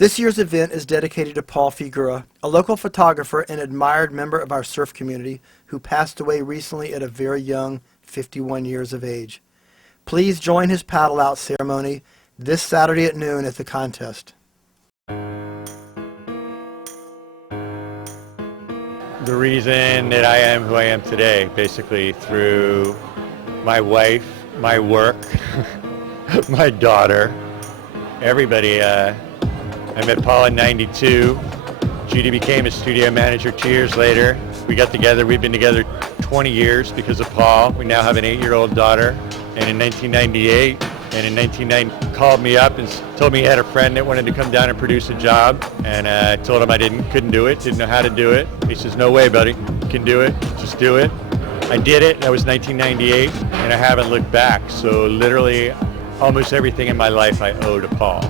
This year's event is dedicated to Paul Figura, a local photographer and admired member of our surf community who passed away recently at a very young 51 years of age. Please join his paddle out ceremony this Saturday at noon at the contest. The reason that I am who I am today, basically through my wife, my work, my daughter, everybody. I met Paul in '92. Judy became a studio manager 2 years later. We got together. We've been together 20 years because of Paul. We now have an 8-year-old daughter. And in 1998, called me up and told me he had a friend that wanted to come down and produce a job. And I told him I couldn't do it, didn't know how to do it. He says, "No way, buddy. You can do it. Just do it." I did it. That was 1998, and I haven't looked back. So literally, almost everything in my life I owe to Paul.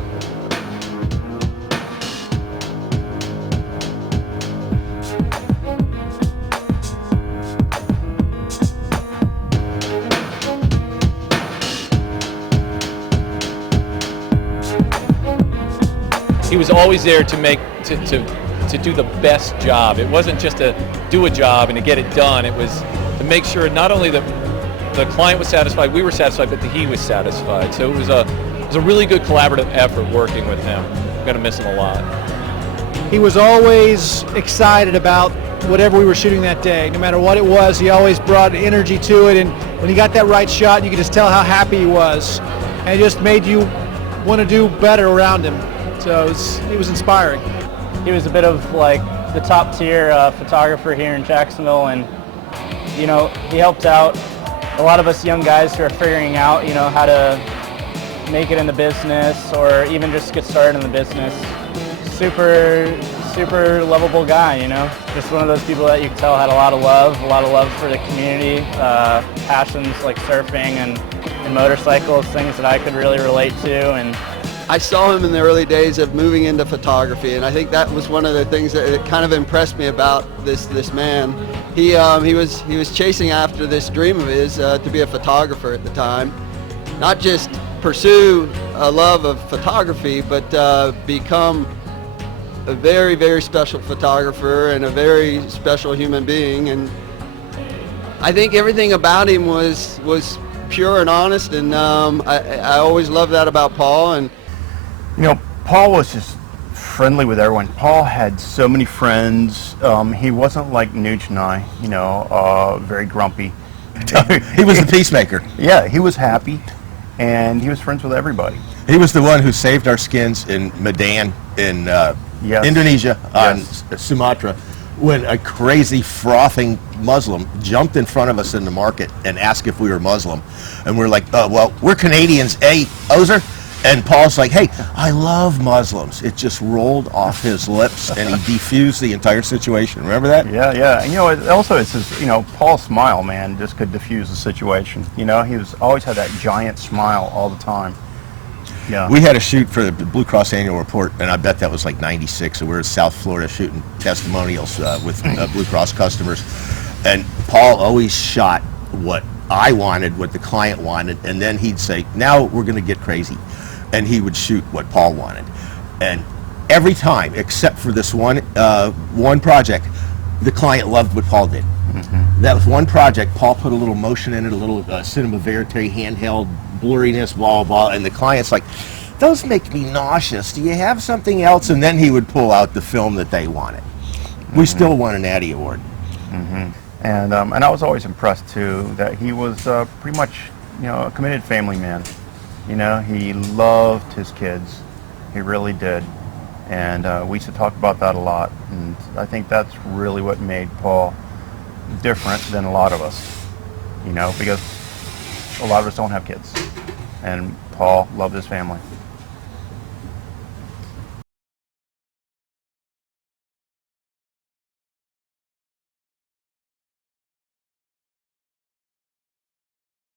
He was always there to do the best job. It wasn't just to do a job and to get it done. It was to make sure not only that the client was satisfied, we were satisfied, but that he was satisfied. So it was a really good collaborative effort working with him. I'm going to miss him a lot. He was always excited about whatever we were shooting that day. No matter what it was, he always brought energy to it, and when he got that right shot, you could just tell how happy he was. And it just made you want to do better around him. So it was inspiring. He was a bit of like the top tier photographer here in Jacksonville, and you know, he helped out a lot of us young guys who are figuring out, you know, how to make it in the business or even just get started in the business. Super lovable guy, you know, just one of those people that you could tell had a lot of love for the community, passions like surfing and motorcycles, things that I could really relate to. And I saw him in the early days of moving into photography, and I think that was one of the things that kind of impressed me about this man. He was chasing after this dream of his to be a photographer at the time, not just pursue a love of photography, but become a very, very special photographer and a very special human being. And I think everything about him was pure and honest, and I always loved that about Paul. And you know, Paul was just friendly with everyone. Paul had so many friends. He wasn't like Nuge and I, you know, very grumpy. He was the peacemaker. Yeah, he was happy, and he was friends with everybody. He was the one who saved our skins in Medan in Yes. Indonesia, Yes. on Sumatra, when a crazy frothing Muslim jumped in front of us in the market and asked if we were Muslim. And we're like, well, we're Canadians, Ozer? And Paul's like, hey, I love Muslims. It just rolled off his lips, and he defused the entire situation. Remember that? Yeah, yeah. And you know, it's his, you know, Paul's smile, man, just could diffuse the situation. You know, he always had that giant smile all the time. Yeah. We had a shoot for the Blue Cross Annual Report, and I bet that was like '96, and we were in South Florida shooting testimonials with Blue Cross customers. And Paul always shot what I wanted, what the client wanted, and then he'd say, now we're going to get crazy. And he would shoot what Paul wanted. And every time, except for this one project, the client loved what Paul did. Mm-hmm. That was one project, Paul put a little motion in it, a little cinema verite, handheld, blurriness, blah, blah, and the client's like, those make me nauseous. Do you have something else? And then he would pull out the film that they wanted. Mm-hmm. We still won an Addy Award. Mm-hmm. And I was always impressed, too, that he was pretty much, you know, a committed family man. You know, he loved his kids. He really did. And we used to talk about that a lot. And I think that's really what made Paul different than a lot of us. You know, because a lot of us don't have kids. And Paul loved his family.